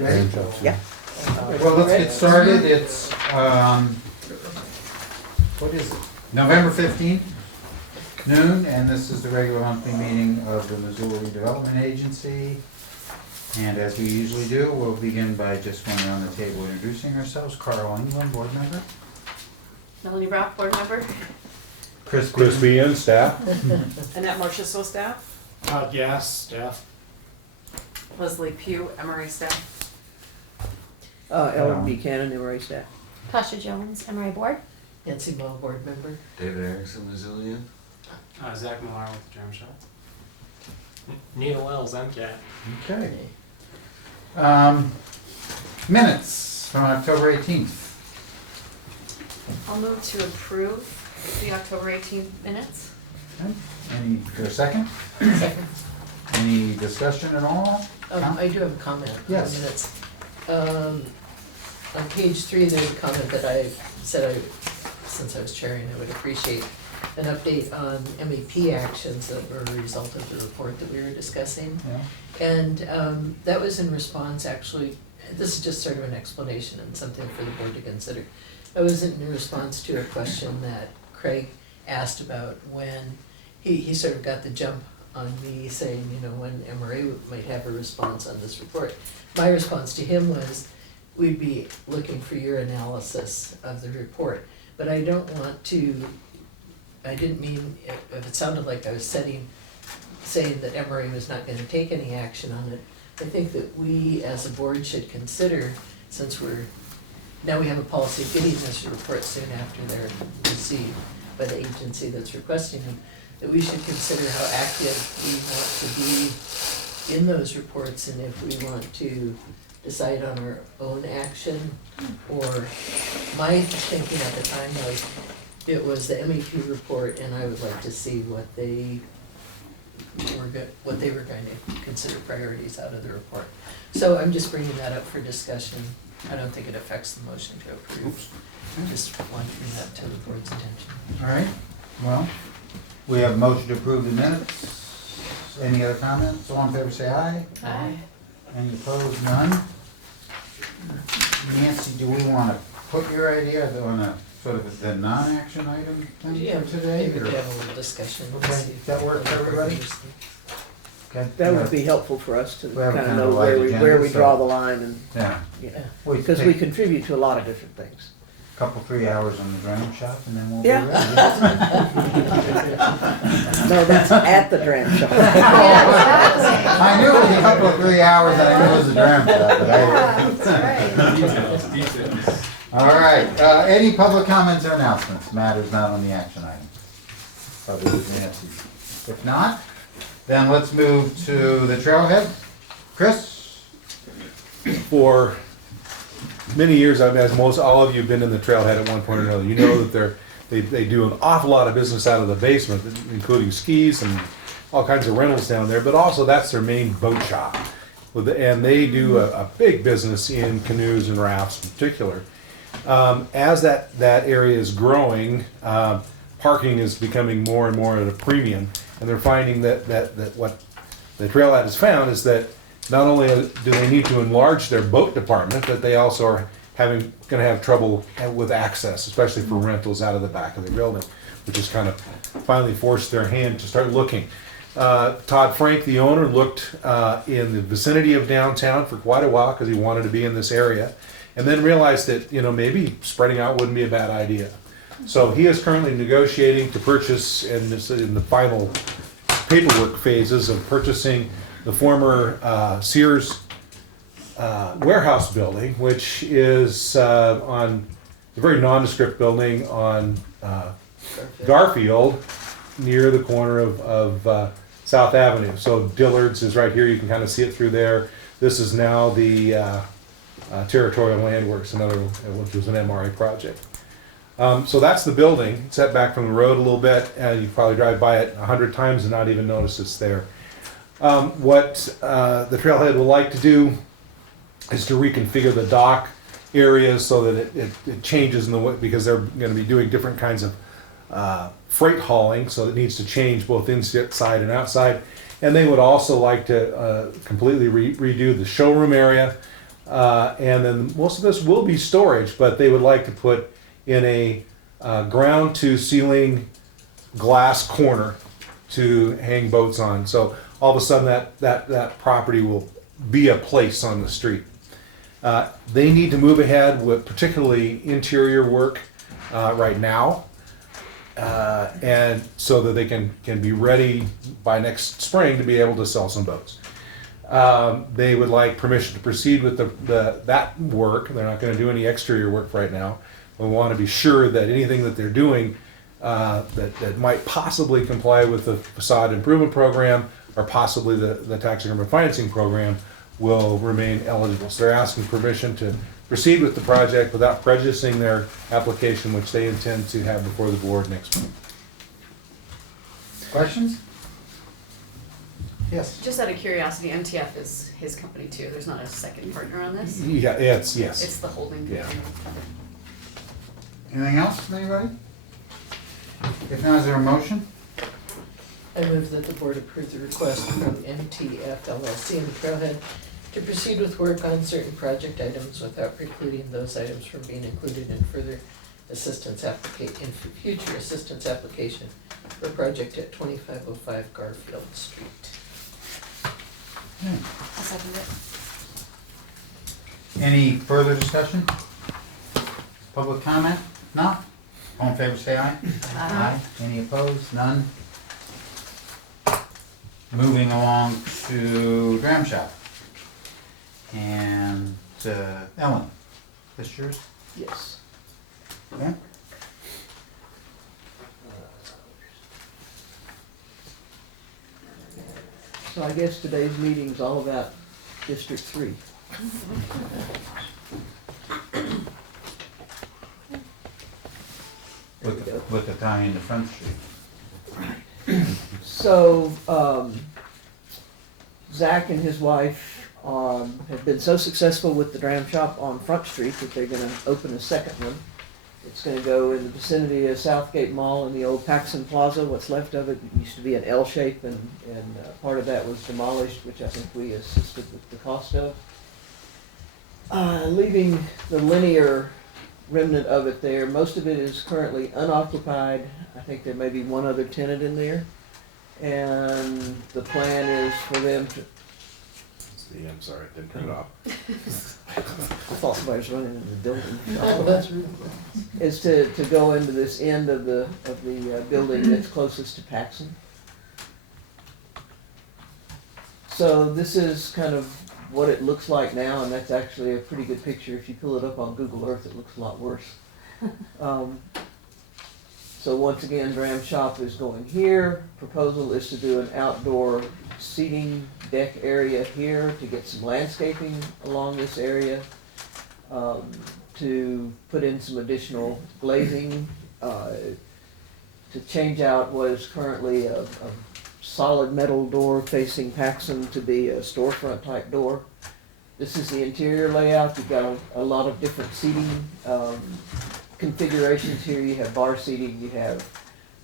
Ready? Yeah. Well, let's get started. It's, what is it? November 15th, noon, and this is the regular monthly meeting of the Missoula Redevelopment Agency. And as we usually do, we'll begin by just going around the table introducing ourselves. Carl England, board member. Melanie Brock, board member. Chris Bean, staff. Annette Marchessault, staff. Yes, staff. Leslie Pugh, Emory staff. Ellen Buchanan, MRA staff. Tasha Jones, MRA board. Nancy Moe, board member. David Erickson, Missoula. Zach Millar with the Dram Shop. Neil Wells, MCAT. Okay. Minutes from October 18th. I'll move to approve the October 18th minutes. Okay. Any, for a second? Second. Any discussion at all? I do have a comment on the Yes. minutes. On page 3, there's a comment that I said since I was chairing, I would appreciate an update on MEP actions that were a result of the report that we were discussing. Yeah. And that was in response, actually, this is just sort of an explanation and something for the board to consider. That was in response to a question that Craig asked about when he sort of got the jump on me saying, you know, when MRA might have a response on this report. My response to him was, we'd be looking for your analysis of the report. But I don't want to, I didn't mean, if it sounded like I was saying that MRA was not gonna take any action on it. I think that we as a board should consider, since now we have a policy of getting this report soon after they're received by the agency that's requesting them, that we should consider how active we want to be in those reports and if we want to decide on our own action. Or my thinking at the time was, it was the MEP report and I would like to see what they were going to consider priorities out of the report. So I'm just bringing that up for discussion. I don't think it affects the motion to approve. I just want to bring that to the board's attention. All right, well, we have a motion to approve the minutes. Any other comments? All in favor say aye. Aye. Any opposed? None? Nancy, do we want to put your idea on a sort of the non-action item thing Yeah, for today? maybe or- to have a little discussion. and Okay, see if that work for everybody? Okay. That would be helpful for us to We have kind of kind of know a light agenda, where we so- draw the line and, Yeah. yeah. We Because take we contribute to a lot of different things. a couple, 3 hours on the Dram Shop and then we'll be Yeah. ready. No, that's at the Dram Shop. I knew it was a couple of 3 hours and I knew it was a Dram Shop, but Details. All right, any public comments or announcements? Matters not on the action item. Probably with Nancy. If not, then let's move to the Trailhead. Chris? For many years, as most all of you have been in the Trailhead at one point or another, you know that they do an awful lot of business out of the basement, including skis and all kinds of rentals down there, but also that's their main boat shop. And they do a big business in canoes and rafts in particular. As that area is growing, parking is becoming more and more at a premium, and they're finding that what the Trailhead has found is that not only do they need to enlarge their boat department, but they also are going to have trouble with access, especially for rentals out of the back of the building, which has kind of finally forced their hand to start looking. Todd Frank, the owner, looked in the vicinity of downtown for quite a while because he wanted to be in this area, and then realized that maybe spreading out wouldn't be a bad idea. So he is currently negotiating to purchase, and this is in the final paperwork phases of purchasing the former Sears warehouse building, which is on a very nondescript building on Garfield, near the corner of South Avenue. So Dillard's is right here, you can kind of see it through there. This is now the Territorial Land Works, which was an MRA project. So that's the building, set back from the road a little bit, and you probably drive by it 100 times and not even notice it's there. What the Trailhead would like to do is to reconfigure the dock areas so that it changes in the way, because they're going to be doing different kinds of freight hauling, so it needs to change both inside and outside. And they would also like to completely redo the showroom area. And then most of this will be storage, but they would like to put in a ground to ceiling glass corner to hang boats on. So all of a sudden that property will be a place on the street. They need to move ahead with particularly interior work right now. And so that they can be ready by next spring to be able to sell some boats. They would like permission to proceed with that work. They're not going to do any exterior work right now. We want to be sure that anything that they're doing that might possibly comply with the facade improvement program or possibly the tax increment financing program will remain eligible. So they're asking permission to proceed with the project without prejudicing their application, which they intend to have before the board next month. Questions? Yes. Just out of curiosity, MTF is his company too, there's not a second partner on this? Yeah, yes. It's the holding Yeah. company. Anything else from anybody? If not, is there a motion? I move that the board approve the request from MTF LLC and Trailhead to proceed with work on certain project items without precluding those items from being included in further assistance in future assistance application for a project at 2505 Garfield Street. I'll second it. Any further discussion? Public comment? No? All in favor say aye. Aye. Any opposed? None? Moving along to Dram Shop. And Ellen, this yours? Yes. Okay. So I guess today's meeting's all about District 3. With the tie into Front Street. So, Zach and his wife have been so successful with the Dram Shop on Front Street that they're gonna open a second one. It's gonna go in the vicinity of Southgate Mall and the old Paxson Plaza. What's left of it used to be an L shape, and part of that was demolished, which I think we assisted with the cost of. Leaving the linear remnant of it there. Most of it is currently unoccupied. I think there may be one other tenant in there. And the plan is for them to, I'm sorry, didn't turn it off. I thought somebody was running into the building. Oh, that's rude. Is to go into this end of the building that's closest to Paxson. So this is kind of what it looks like now, and that's actually a pretty good picture. If you pull it up on Google Earth, it looks a lot worse. So once again, Dram Shop is going here. Proposal is to do an outdoor seating deck area here to get some landscaping along this area, to put in some additional glazing, to change out what is currently a solid metal door facing Paxson to be a storefront type door. This is the interior layout. You've got a lot of different seating configurations here. You have bar seating, you have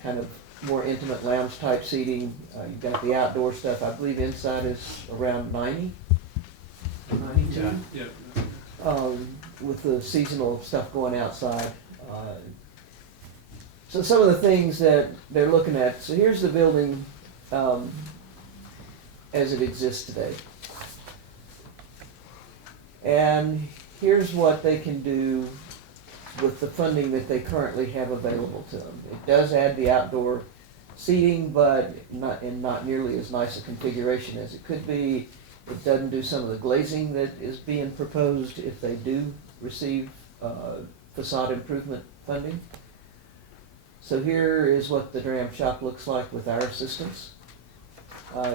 kind of more intimate lounge type seating. You've got the outdoor stuff. I believe inside is around 90, 92. Yeah. With the seasonal stuff going outside. So some of the things that they're looking at. So here's the building as it exists today. And here's what they can do with the funding that they currently have available to them. It does add the outdoor seating, but not nearly as nice a configuration as it could be. It doesn't do some of the glazing that is being proposed if they do receive facade improvement funding. So here is what the Dram Shop looks like with our assistance.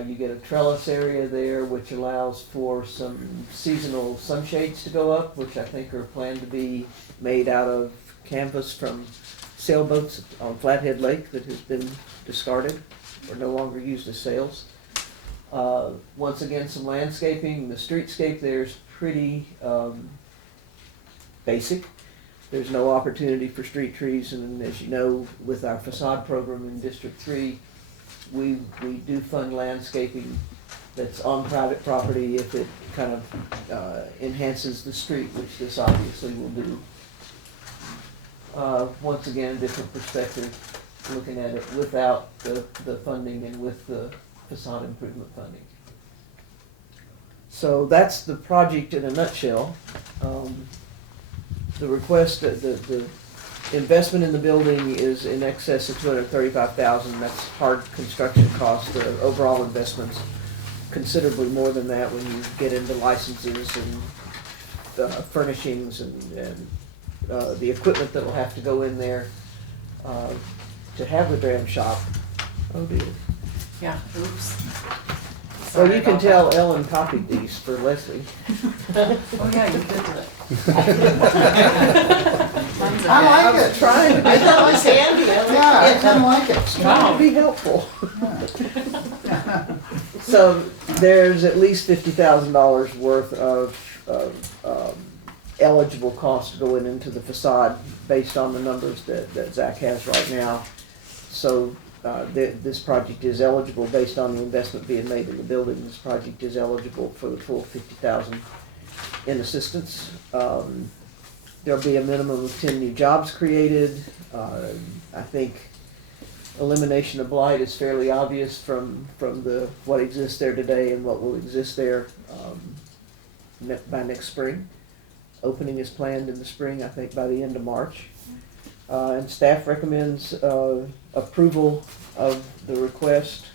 You get a trellis area there which allows for some seasonal sunshades to go up, which I think are planned to be made out of canvas from sailboats on Flathead Lake that has been discarded or no longer used as sails. Once again, some landscaping. The streetscape there is pretty basic. There's no opportunity for street trees, and as you know, with our facade program in District 3, we do fund landscaping that's on private property if it kind of enhances the street, which this obviously will do. Once again, different perspective, looking at it without the funding and with the facade improvement funding. So that's the project in a nutshell. The request, the investment in the building is in excess of $235,000. That's hard construction cost. The overall investment's considerably more than that when you get into licenses and furnishings and the equipment that will have to go in there to have the Dram Shop. Oh dear. Yeah, oops. Well, Sorry you can about tell Ellen copied these for Leslie. that. Oh, yeah, you could do it. Mine's I okay. like it. Trying to be, I thought it was handy, I like Yeah, I kinda like it. trying to be helpful. So there's at least $50,000 worth of eligible costs going into the facade based on the numbers that Zach has right now. So this project is eligible based on the investment being made in the building. This project is eligible for the full $50,000 in assistance. There'll be a minimum of 10 new jobs created. I think elimination of blight is fairly obvious from what exists there today and what will exist there by next spring. Opening is planned in the spring, I think by the end of March. And staff recommends approval of the request.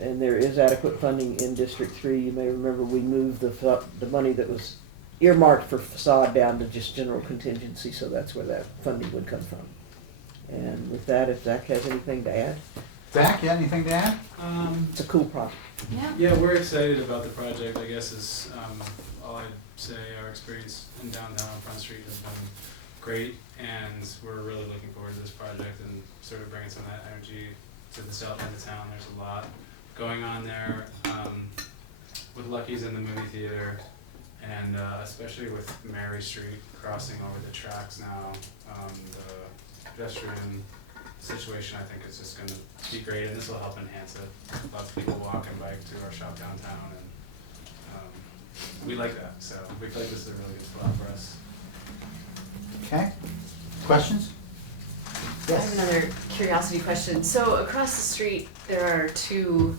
And there is adequate funding in District 3. You may remember we moved the money that was earmarked for facade down to just general contingency, so that's where that funding would come from. And with that, if Zach has anything to add, Zach, you have anything to add? it's a cool project. Yeah. Yeah, we're excited about the project, I guess is all I'd say. Our experience in downtown on Front Street has been great, and we're really looking forward to this project and sort of bringing some of that energy to the south end of town. There's a lot going on there with Lucky's in the movie theater, and especially with Mary Street crossing over the tracks now. The pedestrian situation, I think, is just going to be great, and this will help enhance it. Lots of people walk and bike to our shop downtown, and we like that. So we feel like this is a really good spot for us. Okay, questions? I have another curiosity question. So across the street, there are two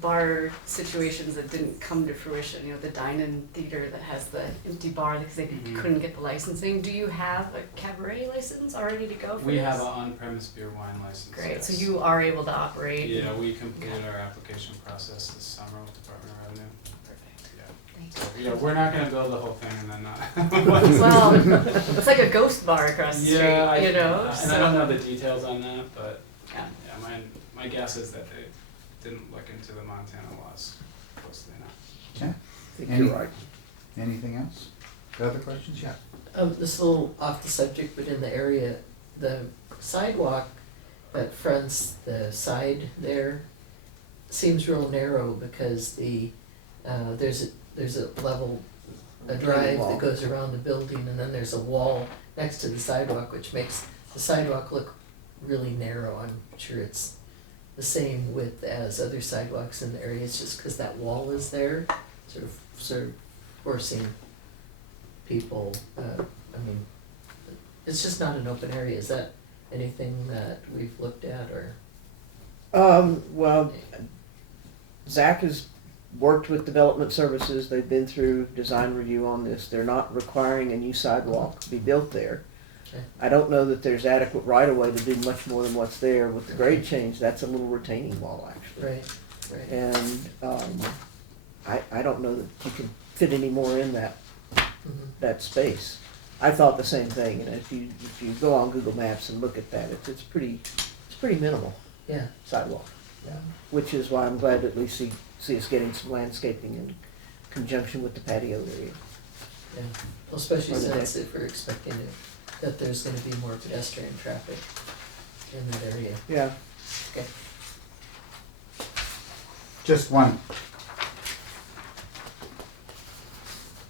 bar situations that didn't come to fruition. You know, the dine-in theater that has the empty bar because they couldn't get the licensing. Do you have a cabaret license already to go for We this? have an on-premise beer wine license. Great, yes. so you are able to operate? Yeah, we completed our application process this summer with Department of Revenue. Perfect, Yeah. thank So, yeah, we're not gonna build the whole thing and then not. you. Well, it's like a ghost bar across the street, Yeah, you know? and So- I don't know the details on that, but Yeah. yeah, my guess is that they didn't look into the Montana laws closely enough. Okay, I think you're right. anything else? Other questions? Yeah. This is a little off the subject, but in the area, the sidewalk that fronts the side there seems real narrow because there's a level, a drive that goes around the building, and then there's a wall next to the sidewalk, which makes the sidewalk look really narrow. I'm sure it's the same width as other sidewalks in the area. It's just because that wall is there, sort of forcing people, it's just not an open area. Is that anything that we've looked at, or? Well, Zach has worked with Development Services. They've been through design review on this. They're not requiring a new sidewalk to be built there. Okay. I don't know that there's adequate right-of-way to do much more than what's there. With the grade change, that's a little retaining wall, actually. Right. And I don't know that you can fit any more in that space. I thought the same thing, and if you go on Google Maps and look at that, it's pretty minimal Yeah. sidewalk. Which is why I'm glad to at least see us getting some landscaping in conjunction with the patio area. Yeah. Well, especially Or the since if we're expecting that there's gonna be more pedestrian traffic in that area. Yeah. Okay. Just one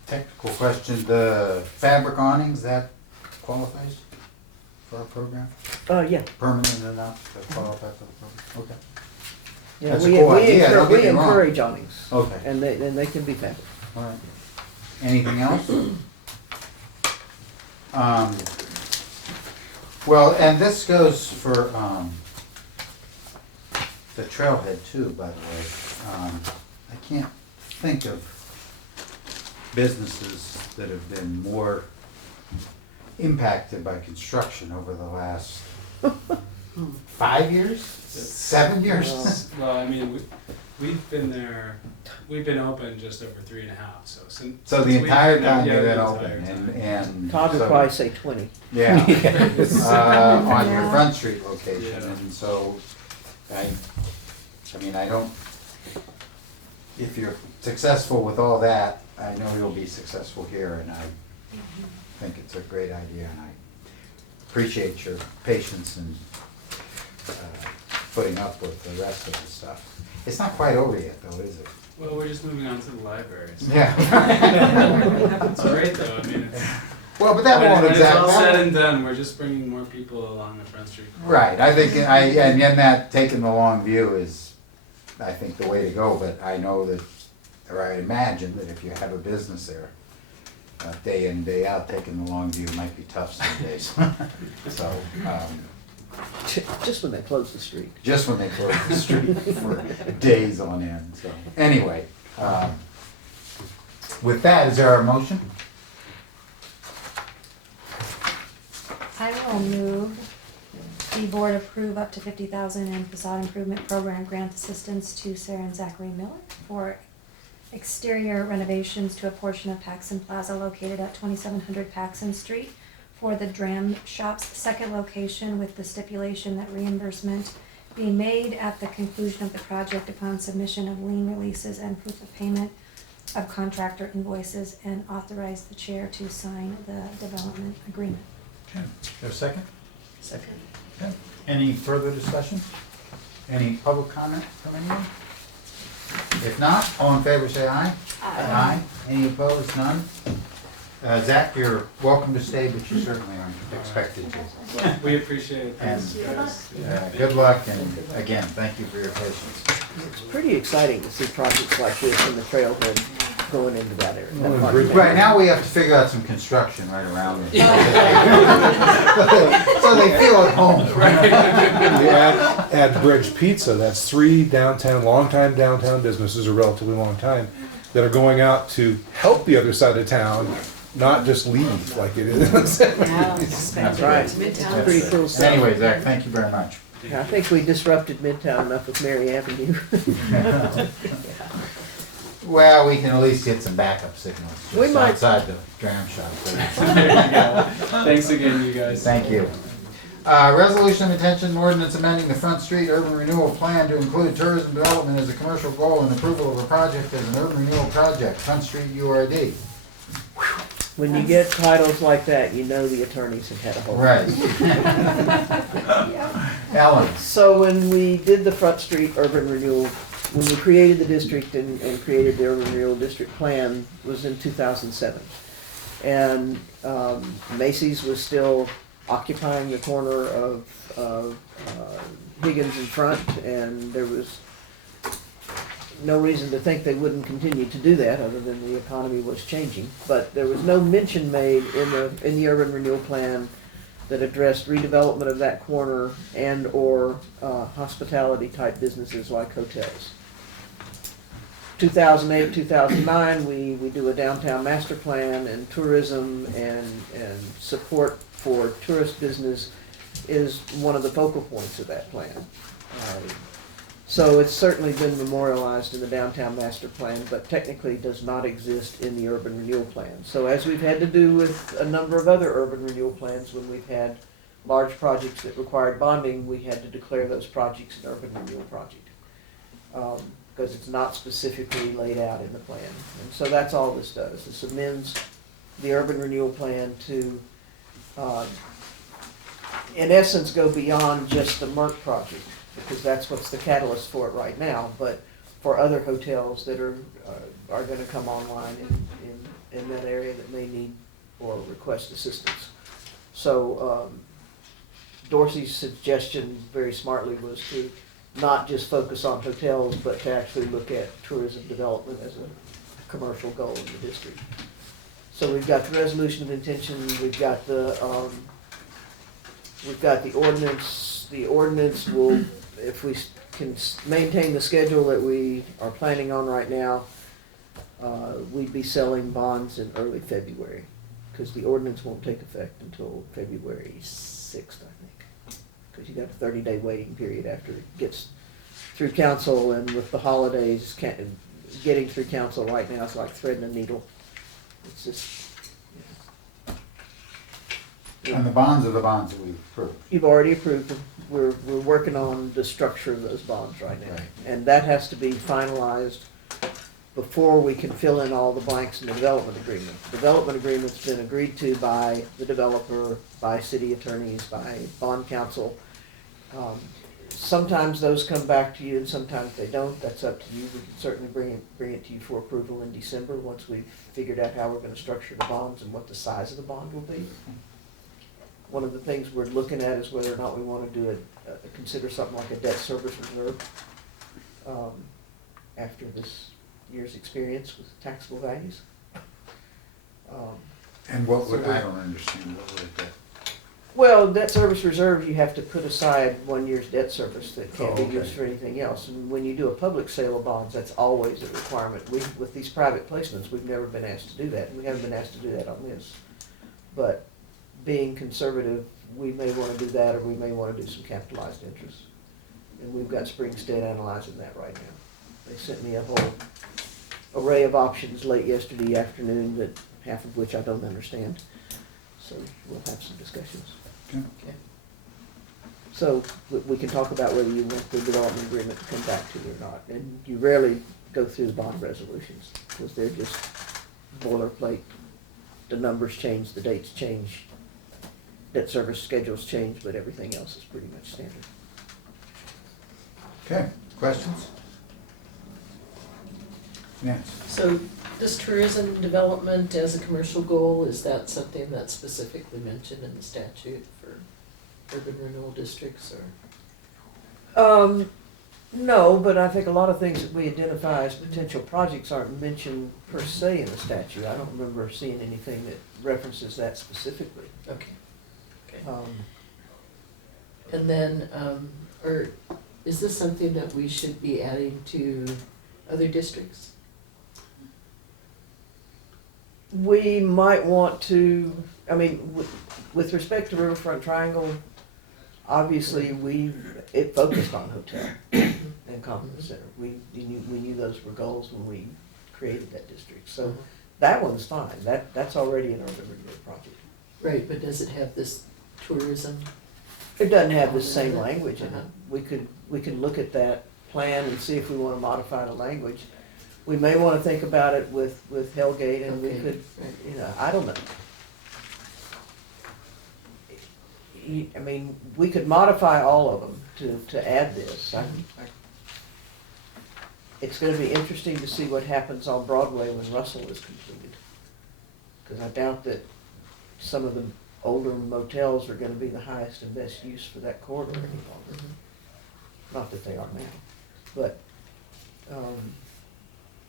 technical question. The fabric awnings, that qualifies for our program? Yeah. Permanent enough to qualify for the program? Okay. Yeah, That's a we, cool we idea, encourage, don't get we me wrong. encourage awnings, Okay. and they can be fabulous. All right. Anything else? Well, and this goes for, the Trailhead too, by the way. I can't think of businesses that have been more impacted by construction over the last 5 years? 7 years? Well, I mean, we've been there, we've been open just over 3.5, so since. So the since we- entire time yeah, you've the been entire open time. and. Todd would so- probably say 20. Yeah, on your Yeah. Front Street location, Yeah. and so, I mean, I don't, if you're successful with all that, I know you'll be successful here, and I think it's a great idea, and I appreciate your patience and putting up with the rest of the stuff. It's not quite over yet, though, is it? Well, we're just moving on to the library. So. Yeah. It's great though, I mean, it's. Well, but that when, won't when exactly. it's all said and done, we're just bringing more people along the Front Street. Right, I think, and in that, taking the long view is, I think, the way to go, but I know that, or I imagine that if you have a business there, day in, day out, taking the long view might be tough some days. So, Just when they close the street. just when they close the street for days on end, so, anyway. With that, is there a motion? I will move the board approve up to 50,000 in facade improvement program grant assistance to Sarah and Zachary Miller for exterior renovations to a portion of Paxson Plaza located at 2700 Paxson Street for the Dram Shop's second location, with the stipulation that reimbursement be made at the conclusion of the project upon submission of lien releases and proof of payment of contractor invoices, and authorize the chair to sign the development agreement. Okay, is there a second? Second. Okay. Any further discussion? Any public comment from anyone? If not, all in favor say aye. Aye. Any opposed? None? Zach, you're welcome to stay, but you certainly aren't expected to. Well, we appreciate it. And Thanks, guys. good luck, and again, thank you for your patience. It's pretty exciting to see projects like this in the Trailhead going into that area. that part of town. Right, now we have to figure out some construction right around it. So they feel at home. You add Bridge Pizza, that's 3 longtime downtown businesses, a relatively long time, that are going out to help the other side of town, not just leave like it is. That's right. It's pretty cool stuff. Anyway, Zach, thank you very much. I think we disrupted Midtown enough with Mary Avenue. Well, we can at least get some backup signals We just might. outside the Dram Shop. There you go. Thanks again, you guys. Thank you. Resolution of intention ordinance amending the Front Street Urban Renewal Plan to include tourism development as a commercial goal and approval of a project as an urban renewal project, Front Street URD. When you get titles like that, you know the attorneys have had a whole. Right. Ellen, So when we did the Front Street Urban Renewal, when we created the district and created the Urban Renewal District Plan, was in 2007. And Macy's was still occupying the corner of Higgins in Front, and there was no reason to think they wouldn't continue to do that, other than the economy was changing. But there was no mention made in the Urban Renewal Plan that addressed redevelopment of that corner and or hospitality type businesses like hotels. 2008, 2009, we do a downtown master plan, and tourism and support for tourist business is one of the focal points of that plan. So it's certainly been memorialized in the downtown master plan, but technically does not exist in the urban renewal plan. So as we've had to do with a number of other urban renewal plans, when we've had large projects that required bonding, we had to declare those projects an urban renewal project. Because it's not specifically laid out in the plan. And so that's all this does. This amends the urban renewal plan to, in essence, go beyond just the MERC project, because that's what's the catalyst for it right now, but for other hotels that are gonna come online in that area that may need or request assistance. So, Dorsey's suggestion very smartly was to not just focus on hotels, but to actually look at tourism development as a commercial goal in the district. So we've got the resolution of intention, we've got the ordinance. The ordinance will, if we can maintain the schedule that we are planning on right now, we'd be selling bonds in early February, because the ordinance won't take effect until February 6th, I think. Because you got a 30-day waiting period after it gets through council, and with the holidays, getting through council right now is like threading a needle. It's just, And the bonds are the bonds that we've approved. you've already approved them. We're working on the structure of those bonds right now. Right. And that has to be finalized before we can fill in all the blanks in the development agreement. The development agreement's been agreed to by the developer, by city attorneys, by bond counsel. Sometimes those come back to you and sometimes they don't. That's up to you. We can certainly bring it to you for approval in December, once we've figured out how we're gonna structure the bonds and what the size of the bond will be. One of the things we're looking at is whether or not we wanna do consider something like a debt service reserve, after this year's experience with taxable values. And what would, I don't understand, what would that? Well, debt service reserve, you have to put aside 1 year's debt service that can't be Oh, okay. used for anything else. And when you do a public sale of bonds, that's always a requirement. With these private placements, we've never been asked to do that, and we haven't been asked to do that on this. But being conservative, we may wanna do that, or we may wanna do some capitalized interest. And we've got Springstead analyzing that right now. They sent me a whole array of options late yesterday afternoon, that half of which I don't understand. So we'll have some discussions. Okay. So we can talk about whether you want the development agreement to come back to you or not. And you rarely go through the bond resolutions, because they're just boilerplate. The numbers change, the dates change, debt service schedules change, but everything else is pretty much standard. Okay, questions? Yes. So this tourism development as a commercial goal, is that something that's specifically mentioned in the statute for urban renewal districts, or? No, but I think a lot of things that we identify as potential projects aren't mentioned per se in the statute. I don't remember seeing anything that references that specifically. Okay. Okay. Um, And then, or is this something that we should be adding to other districts? We might want to, I mean, with respect to Riverfront Triangle, obviously it focused on hotel and conference center. We knew those were goals when we created that district. So that one's fine. That's already an urban renewal project. Right, but does it have this tourism? It doesn't have the same language in it. We could look at that plan and see if we want to modify the language. We may want to think about it with Hellgate, and we Okay, could, right. I don't know. I mean, we could modify all of them to add this. It's gonna be interesting to see what happens on Broadway when Russell is completed. Because I doubt that some of the older motels are gonna be the highest and best use for that corridor any longer. Not that they are now, but,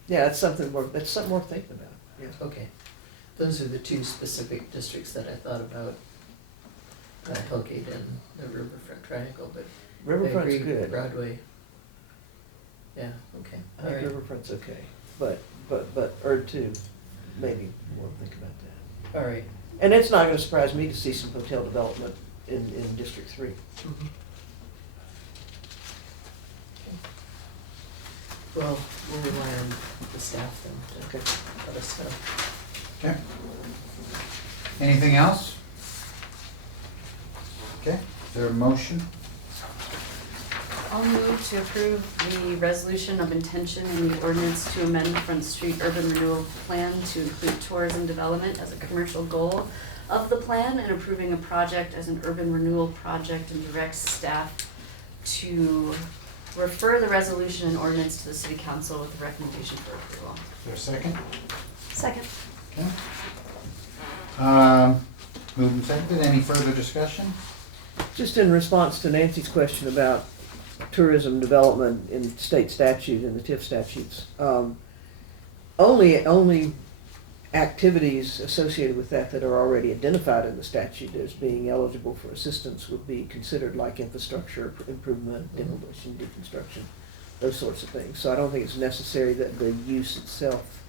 yeah, that's something worth thinking about, yeah. Okay, those are the two specific districts that I thought about, Hellgate and the Riverfront Triangle, but I Riverfront's agree, good. Broadway. Yeah, okay, I all think right, Riverfront's okay, but Erd 2, maybe we'll think about that. all right. And it's not gonna surprise me to see some hotel development in District 3. Mhm. Well, we'll rely on the staff then to Okay. let us know. Okay. Anything else? Okay, is there a motion? I'll move to approve the resolution of intention in the ordinance to amend Front Street Urban Renewal Plan to include tourism development as a commercial goal of the plan, and approving a project as an urban renewal project, and directs staff to refer the resolution and ordinance to the city council with the recommendation for approval. Is there a second? Second. Okay. Moved and seconded, any further discussion? Just in response to Nancy's question about tourism development in state statute, in the TIF statutes. Only activities associated with that are already identified in the statute as being eligible for assistance would be considered like infrastructure improvement, demolition, deconstruction, those sorts of things. So I don't think it's necessary that the use itself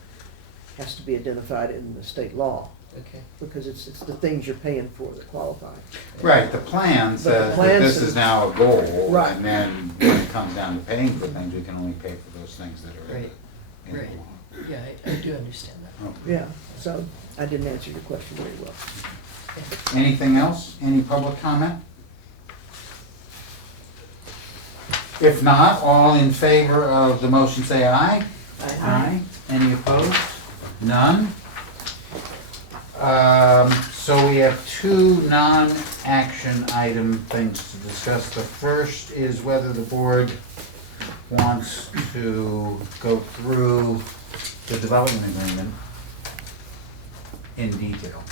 has to be identified in the state law, Okay. because it's the things you're paying for that qualify. Right, the plan But the says that plan this says- is now a goal, Right. and then when it comes down to paying for things, we can only pay for those things that are Right, in the right. law. Yeah, I do understand that. Oh. Yeah, so I didn't answer your question very well. Anything else? Any public comment? If not, all in favor of the motion say aye. Aye. Any opposed? None? So we have two non-action item things to discuss. The first is whether the board wants to go through the development agreement in detail.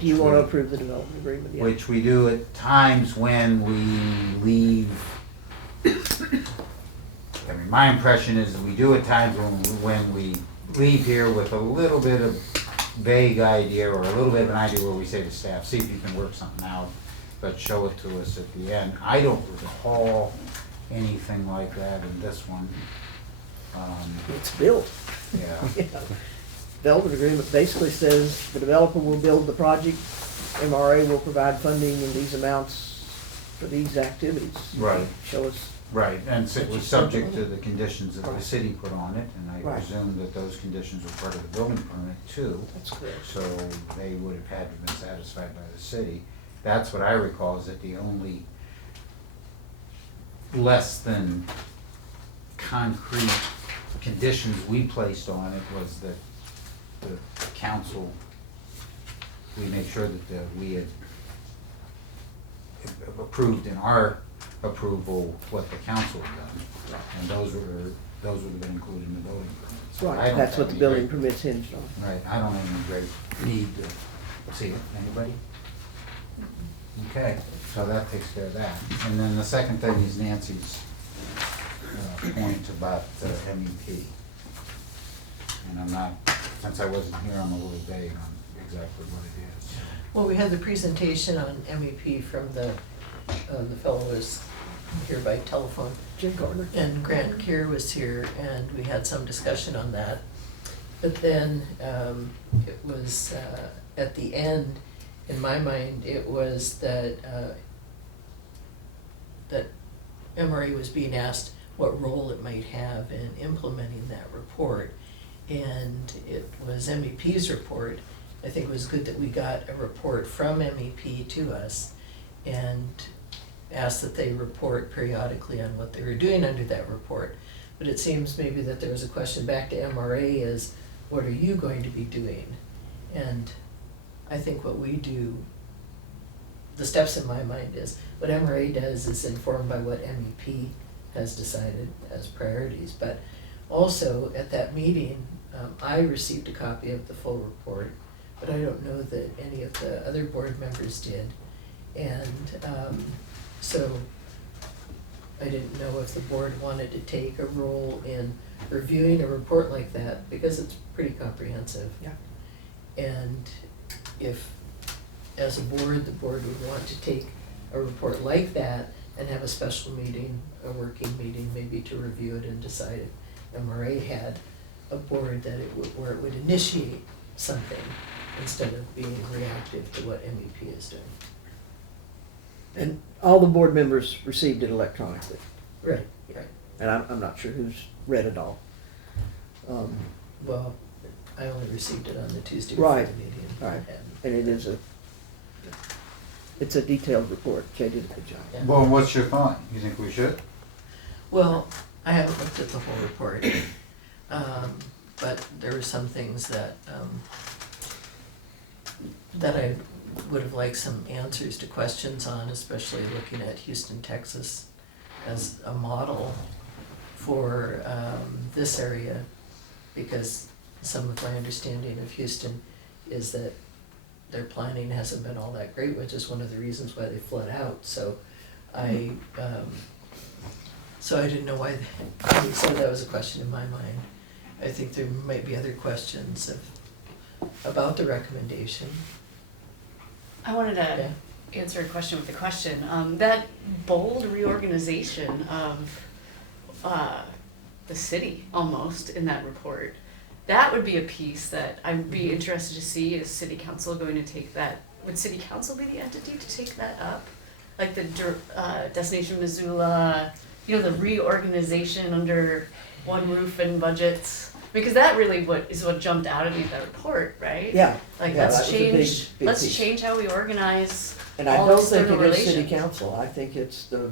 Do you want to approve the development agreement? Yeah. Which we do at times when we leave. I mean, my impression is that we do at times when we leave here with a little bit of vague idea or a little bit of an idea where we say to staff, see if you can work something out, but show it to us at the end. I don't recall anything like that in this one. It's built. Yeah. Yeah. Development agreement basically says the developer will build the project, MRA will provide funding in these amounts for these activities. Right. Show us, Right, and so it was subject to the conditions that the Right. city put on it, and I Right. presume that those conditions were part of the building permit too. that's correct. So they would have had to have been satisfied by the city. That's what I recall, is that the only less than concrete conditions we placed on it was that the council, we made sure that we had approved in our approval what the council had done. And those would have been included in the building permits. So I Right, don't that's have what the any building great- permit's hinged on. Right, I don't have any great need to see it. Anybody? Okay, so that takes care of that. And then the second thing is Nancy's point about the MEP. And I'm not, since I wasn't here, I'm a little vague on exactly what it is. Well, we had the presentation on MEP from the fellow was here by telephone. Jim Gardner? And Grant Keir was here, and we had some discussion on that. But then it was, at the end, in my mind, it was that that MRA was being asked what role it might have in implementing that report. And it was MEP's report. I think it was good that we got a report from MEP to us and asked that they report periodically on what they were doing under that report. But it seems maybe that there was a question back to MRA is, what are you going to be doing? And I think what we do, the steps in my mind is, what MRA does is informed by what MEP has decided as priorities. But also, at that meeting, I received a copy of the full report, but I don't know that any of the other board members did. And so I didn't know if the board wanted to take a role in reviewing a report like that, because it's pretty comprehensive. Yeah. And if, as a board, the board would want to take a report like that and have a special meeting, a working meeting, maybe to review it and decide if MRA had a board that it would, where it would initiate something instead of being reactive to what MEP is doing. And all the board members received it electronically, Right, right. and I'm not sure who's read it all. Well, I only received it on the Tuesday Right, before the meeting. right. And it is it's a detailed report. Jay did a good job. Yeah. Well, what's your thought? You think we should? Well, I haven't looked at the whole report, but there were some things that, that I would have liked some answers to questions on, especially looking at Houston, Texas as a model for this area, because some of my understanding of Houston is that their planning hasn't been all that great, which is one of the reasons why they flood out. So So I didn't know why, so that was a question in my mind. I think there might be other questions about the recommendation. I wanted Yeah. to answer a question with a question. That bold reorganization of the city almost in that report, that would be a piece that I'd be interested to see. Is city council going to take that? Would city council be the entity to take that up? Like the Destination Missoula, the reorganization under one roof and budgets? Because that really is what jumped out at me in that report, right? Yeah, Like yeah, let's that was a big, change, big let's piece. change how we organize And I all don't think external it is city relations. council, I think it's the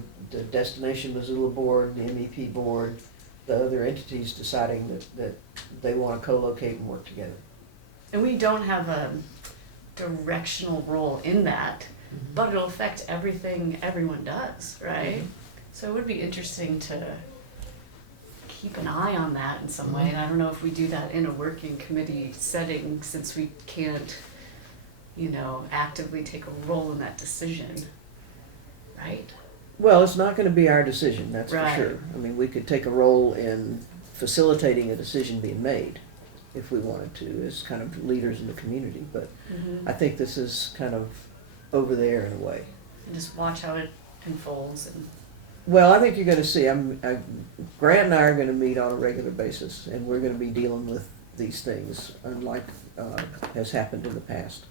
Destination Missoula Board, the MEP Board, the other entities deciding that they wanna co-locate and work together. And we don't have a directional role in that, but it'll affect everything everyone does, right? So it would be interesting to keep an eye on that in some way, and I don't know if we do that in a working committee setting, since we can't, actively take a role in that decision, right? Well, it's not gonna be our decision, that's for Right. sure. I mean, we could take a role in facilitating a decision being made if we wanted to, as kind of leaders in the community, but I think this is kind of over there in a way. And just watch how it unfolds and. Well, I think you're gonna see, Grant and I are gonna meet on a regular basis, and we're gonna be dealing with these things, unlike, has happened in the past.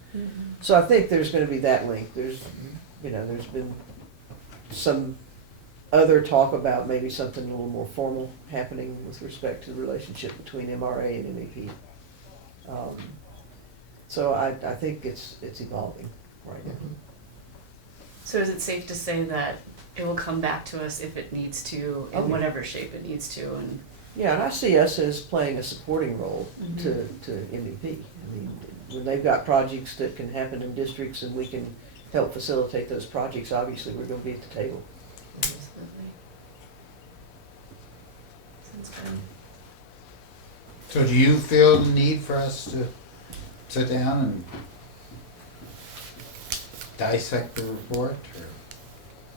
So I think there's gonna be that link, there's been some other talk about maybe something a little more formal happening with respect to the relationship between MRA and MEP. So I think it's evolving right now. So is it safe to say that it will come back to us if it needs to, Oh, in yeah. whatever shape it needs to, and. Yeah, and I see us as playing a supporting role to MEP. I mean, when they've got projects that can happen in districts and we can help facilitate those projects, obviously, we're gonna be at the table. Absolutely. Sounds good. So do you feel the need for us to sit down and dissect the report, or?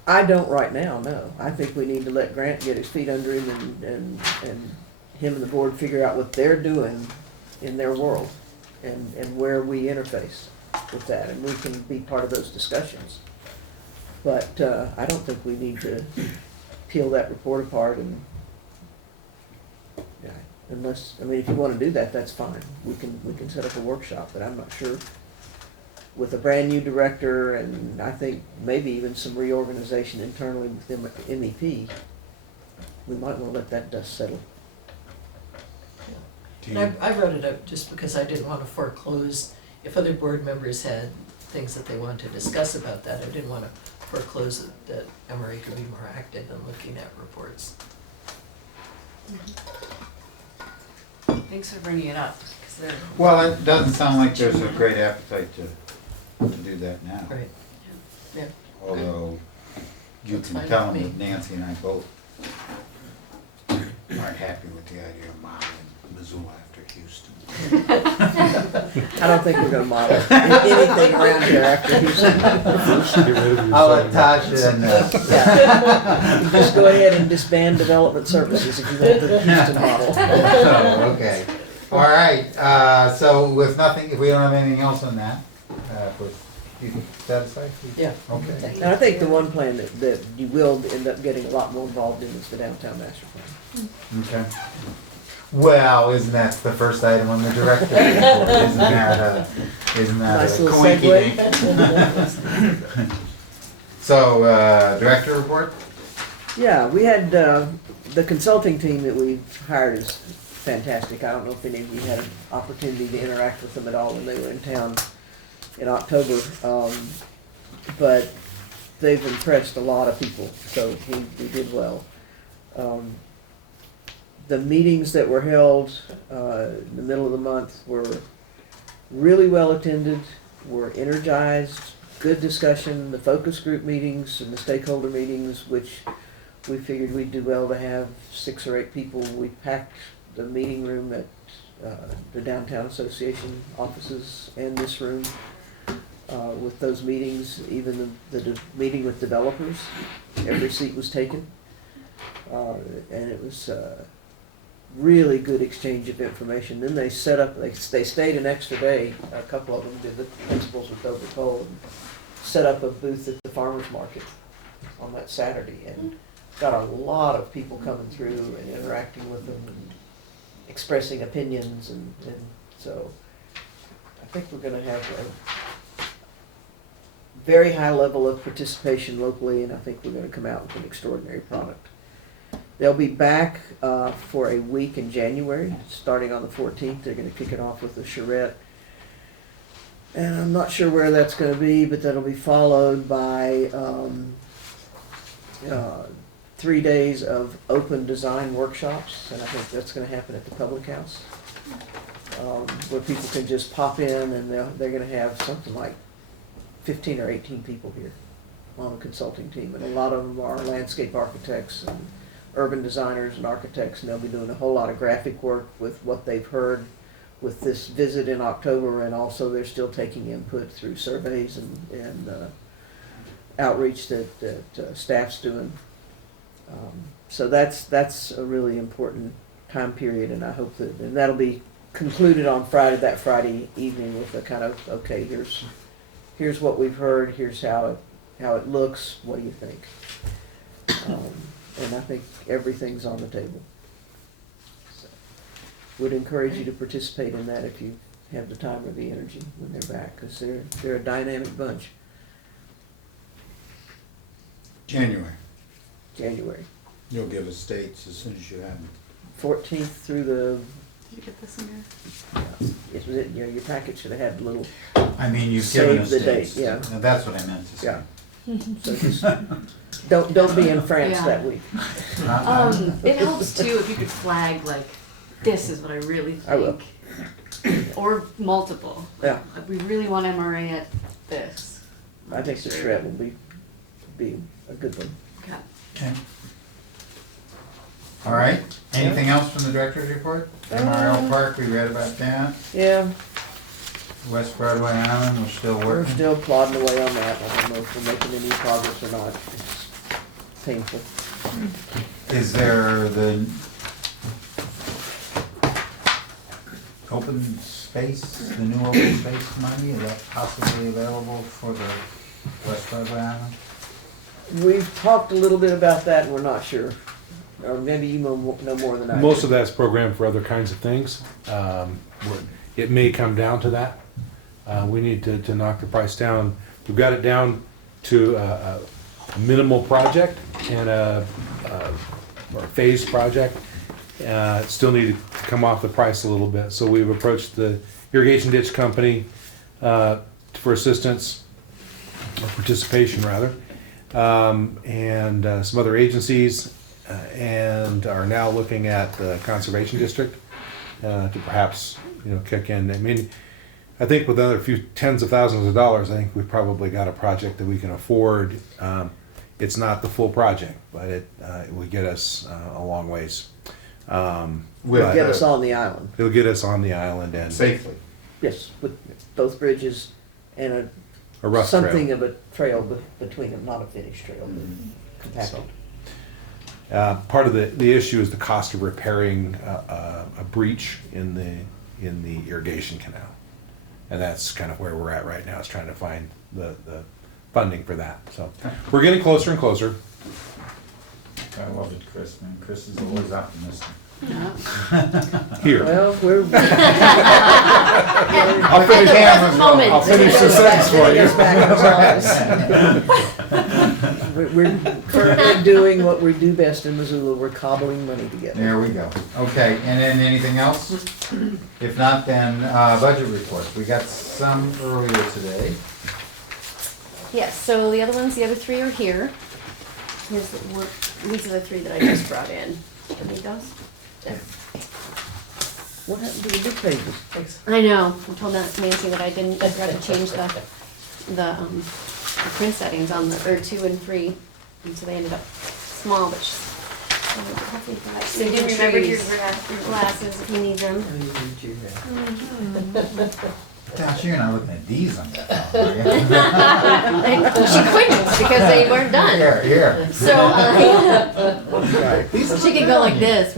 I don't right now, no. I think we need to let Grant get his feet under him and him and the board figure out what they're doing in their world and where we interface with that, and we can be part of those discussions. But I don't think we need to peel that report apart and, yeah, unless, I mean, if you wanna do that, that's fine. We can set up a workshop, but I'm not sure. With a brand new director and I think maybe even some reorganization internally within MEP, we might wanna let that dust settle. Do And you, I brought it up just because I didn't want to foreclose, if other board members had things that they wanted to discuss about that, I didn't want to foreclose that MRA could be more active in looking at reports. Thanks for bringing it up, because they're. well, it doesn't sound like there's a great appetite to do that now. Right. Yeah. Although you That's can fine tell with them me. that Nancy and I both aren't happy with the idea of modeling Missoula after Houston. I don't think we're gonna model anything around here after Houston. Get rid of your I'll let second- Tasha and, You just go ahead and disband development services if you want the Houston model. oh, okay. All right, so with nothing, if we don't have anything else on that, you satisfied? Yeah. Okay. And I think the one plan that you will end up getting a lot more involved in is the downtown master plan. Okay. Well, isn't that the first item on the director report? Isn't that Nice a little coinky segue. dink? So, director report? Yeah, we had, the consulting team that we've hired is fantastic. I don't know if any of you had an opportunity to interact with them at all when they were in town in October. But they've impressed a lot of people, so we did well. The meetings that were held, in the middle of the month were really well attended, were energized, good discussion. The focus group meetings and the stakeholder meetings, which we figured we'd do well to have 6 or 8 people. We packed the meeting room at the Downtown Association offices and this room with those meetings, even the meeting with developers every seat was taken. And it was really good exchange of information. Then they set up, they stayed an extra day, a couple of them did, the principals with Dover Cole, and set up a booth at the farmer's market on that Saturday, and got a lot of people coming through and interacting with them and expressing opinions, and so I think we're gonna have a very high level of participation locally, and I think we're gonna come out with an extraordinary product. They'll be back for a week in January, starting on the 14th. They're going to kick it off with a charrette. And I'm not sure where that's going to be, but that'll be followed by 3 days of open design workshops. And I think that's going to happen at the Public House, where people can just pop in, and they're going to have something like 15 or 18 people here on the consulting team. And a lot of them are landscape architects and urban designers and architects, and they'll be doing a whole lot of graphic work with what they've heard with this visit in October, and also they're still taking input through surveys and outreach that staff's doing. So that's a really important time period, and I hope and that'll be concluded on that Friday evening with a kind of, okay, here's what we've heard, here's how it looks, what do you think? And I think everything's on the table. So, would encourage you to participate in that if you have the time or the energy when they're back, because they're a dynamic bunch. January. January You'll give us dates as soon as you have them. 14th through the. Did you get this in there? It was it. Your packet should have had a little. I mean, you've given Save us the dates. date, yeah. Now, that's what I meant to say. Yeah. So just don't be in France Yeah. that week. It helps too if you could flag like, this is what I really think. I will. Or multiple. Yeah. Like, we really want MRA at this. I think the shred will be a good one. Okay. Okay. All right, anything else from the director's report? MRL Park, we read about that. Yeah. West Broadway Island, we're still We're working. still plodding away on that. I don't know if we're making any progress or not. It's painful. Is there the open space, the new open space money, is that possibly available for the West Broadway Island? We've talked a little bit about that, and we're not sure. Or maybe you know more than I do. Most of that's programmed for other kinds of things. It may come down to that. We need to knock the price down. We've got it down to a minimal project and a phased project. Still need to come off the price a little bit. So we've approached the irrigation ditch company for assistance, or participation rather, and some other agencies, and are now looking at the conservation district to perhaps kick in. I mean, I think with another few tens of thousands of dollars, I think we've probably got a project that we can afford. It's not the full project, but it would get us a long ways. It'll With get us on the island. It'll get us on the island and Safely. Yes, with both bridges and a rough something trail. of a trail between them, not a finished trail, but compacted. Part of the issue is the cost of repairing a breach in the irrigation canal, and that's kind of where we're at right now. Is trying to find the funding for that. So we're getting closer and closer. I love it, Chris, man. Chris is always optimistic. Here, Well, we're. I'll finish. Moment. I'll finish the sentence for you. Us back in office. We're currently doing what we do best in Missoula. We're cobbling money together. There we go. Okay, and then anything else? If not, then budget reports. We got some earlier today. Yes, so the other three are here. These are the three that I just brought in. Do you need those? What happened to the big pages? Thanks. I know, I told Nancy that I forgot to change the print settings on or 2 and 3, and so they ended up small, but hopefully for that. So you remember your glasses if you need them. Oh, you need your, Gosh, you're not looking at D's on that phone, are you? She couldn't because they weren't done. Here. So Right. she could go like this.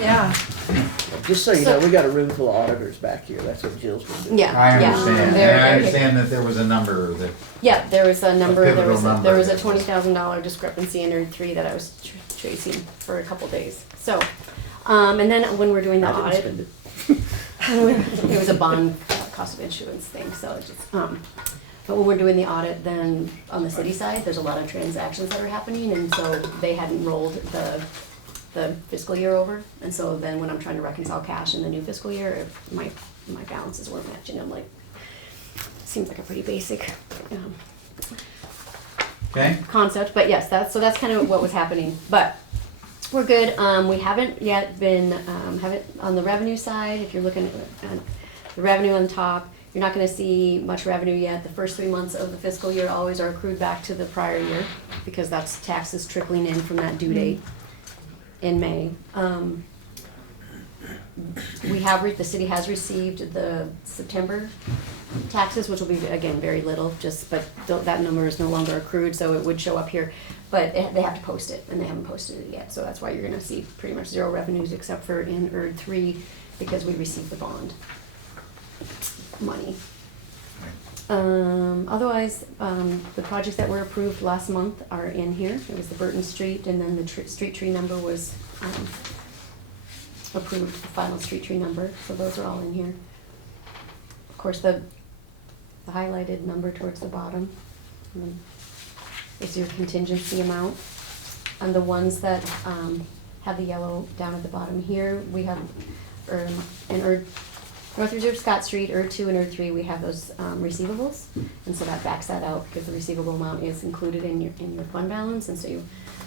Yeah. Just so you know, we got a room full of auditors back here, that's what Jill's been doing. Yeah, I yeah. understand, They're- and I they're- understand that there was a number that, Yeah, there was a number, pivotal there was a number. $20,000 discrepancy in Erd 3 that I was chasing for a couple days. So, and then when we're doing the I didn't audit, spend it. it was a bond cost of issuance thing, so it just, but when we're doing the audit, then on the city side, there's a lot of transactions that are happening, and so they hadn't rolled the fiscal year over, and so then when I'm trying to reconcile cash in the new fiscal year, my balances weren't matching. I'm like, seems like a pretty basic okay? concept, but yes, that's kind of what was happening. But we're good. We haven't yet been haven't on the revenue side. If you're looking at the revenue on top, you're not going to see much revenue yet. The first 3 months of the fiscal year always are accrued back to the prior year because that's taxes trickling in from that due date in May. The city has received the September taxes, which will be, again, very little, but that number is no longer accrued, so it would show up here. But they have to post it, and they haven't posted it yet, so that's why you're gonna see pretty much zero revenues except for in Erd 3, because we received the bond money. Otherwise, the projects that were approved last month are in here. It was the Burton Street, and then the street tree number was approved, the final street tree number, so those are all in here. Of course, the highlighted number towards the bottom is your contingency amount. And the ones that have the yellow down at the bottom here, we have, in North Reserve Scott Street, Erd 2 and Erd 3, we have those receivables. And so that backs that out because the receivable amount is included in your fund balance. And so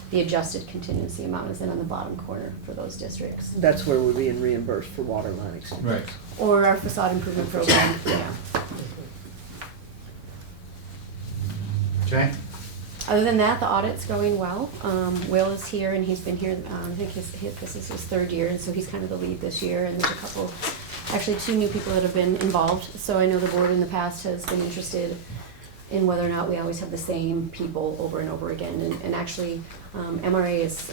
the adjusted contingency amount is then on the bottom corner for those districts. That's where we're being reimbursed for water line extensions. Right. Or our facade improvement program, yeah. Okay? Other than that, the audit's going well. Will is here, and he's been here, I think this is his third year, and so he's kind of the lead this year, and there's a couple, actually 2 new people that have been involved. So I know the board in the past has been interested in whether or not we always have the same people over and over again. And actually, MRA is,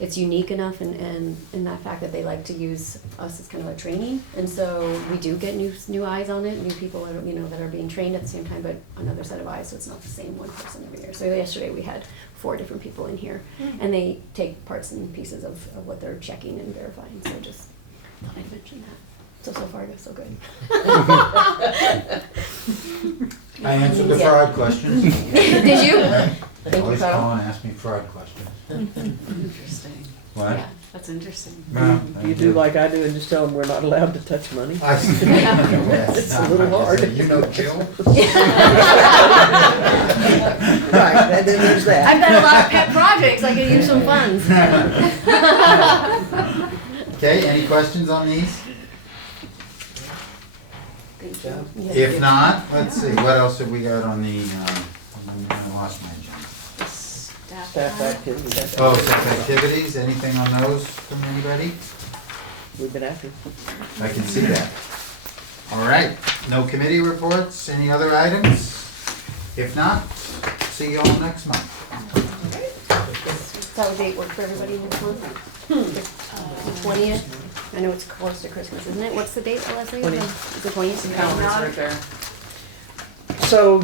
it's unique enough in that fact that they like to use us as kind of a training. And so we do get new eyes on it, new people that are, that are being trained at the same time, but another set of eyes, so it's not the same one person every year. So yesterday we had 4 different people in here, and they take parts and pieces of what they're checking and verifying. So just thought I'd mention that. So far, so good. I answered the Yeah. fraud questions. Did you? Right? Thank you, Always Carl. call and ask me fraud questions. Interesting. What? Yeah. That's interesting. No, Do you do like I do and just tell them we're not allowed to touch money? It's a little hard. You know Jill? Right, and then there's that. I've got a lot of pet projects. I could use some funds. Okay, any questions on these? Good job. If not, let's see, what else have we got on the, I lost my agenda. Staff activities. Oh, staff activities, anything on those from anybody? We've been after. I can see that. All right, no committee reports, any other items? If not, see you all next month. So that date work for everybody next month? The 20th? I know it's close to Christmas, isn't it? What's the date, Leslie? 20th. Is the 20th? Calendars right there. So,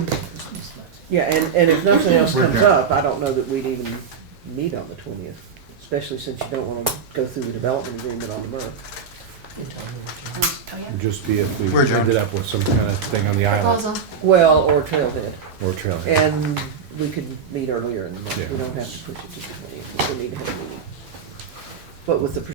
yeah, and if nothing else We're comes done. up, I don't know that we'd even meet on the 20th, especially since you don't want to go through the development agreement on the month. You tell me what you It'd just be if we We're adjourned. ended up with some kind of thing on the island Proposal. Well, or Trailhead, or trailhead. and we could meet earlier in the month. Yeah. We don't have to push it to the 20th. We need to have a meeting. But with the